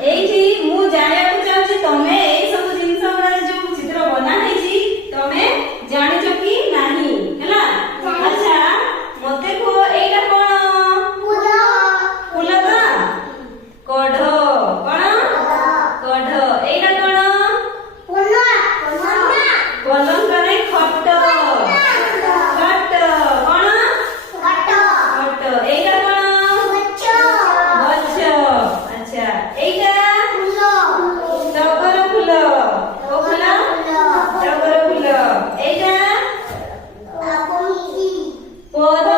एठी मु जानिया चाहूची तमे ए सब जिंस गुडा जो चित्र बना हेची तमे जानिचो कि नाही हला अच्छा मते को एटा कोन फूल का कढ कोन कढ एटा कोन कलम करे खट खट कोन खट एटा कोन गच्छ अच्छा एटा टगर फूल ओ फूल टगर फूल एटा पर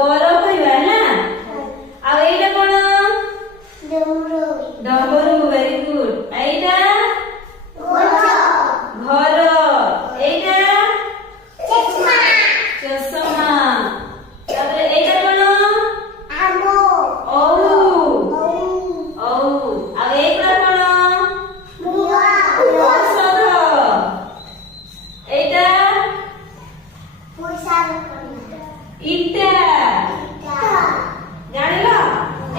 पर कहबा ना आ एटा कोन डमरू वेरी गुड एटा घर एटा चश्मा तापर एटा कोन औ औ आ एटा कोन औषध एटा इटा जानिलो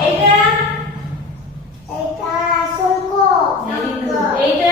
एटा एटा